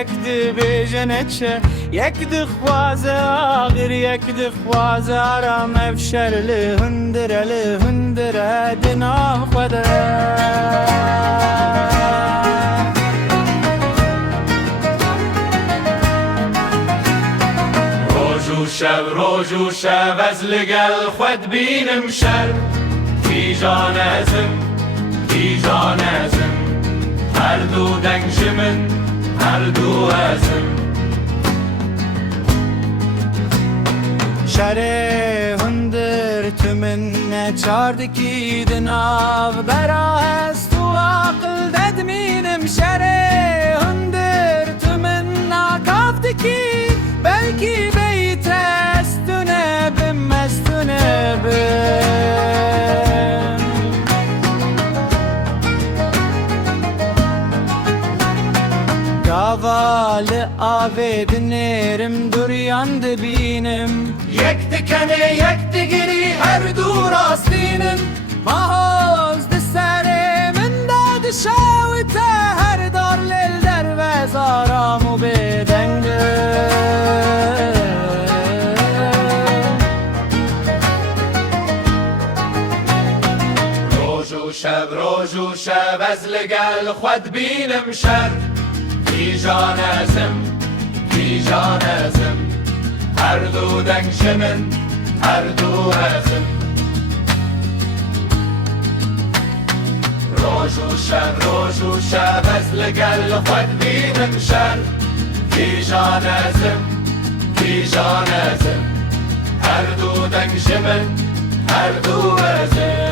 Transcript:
یک دی بیجنچه یک دی خوازه آغر یک دی خوازه آرام افشر لهندره دنا خوده روز و شب از لگل خود بینم شر کی جانزم هر دو دنگشمن هر دو ازم شر هندر تمن چاردکی دناو برا هست و عقل ددمینم شر هندر تمن ناکافتکی بلکی Gavalı aved nerim duryan dibinem Yek dikene yek digiri her dur aslinin Mahoz de serimin da dışavite her dar lel dervez aramu bedenge روز و شب از لگل خود بینم شر کی جانزم هر دو دنگشمن هر دو ازم روز و شب از لگل خود بینم شر کی جانزم هر دو دنگشمن هر دو ازم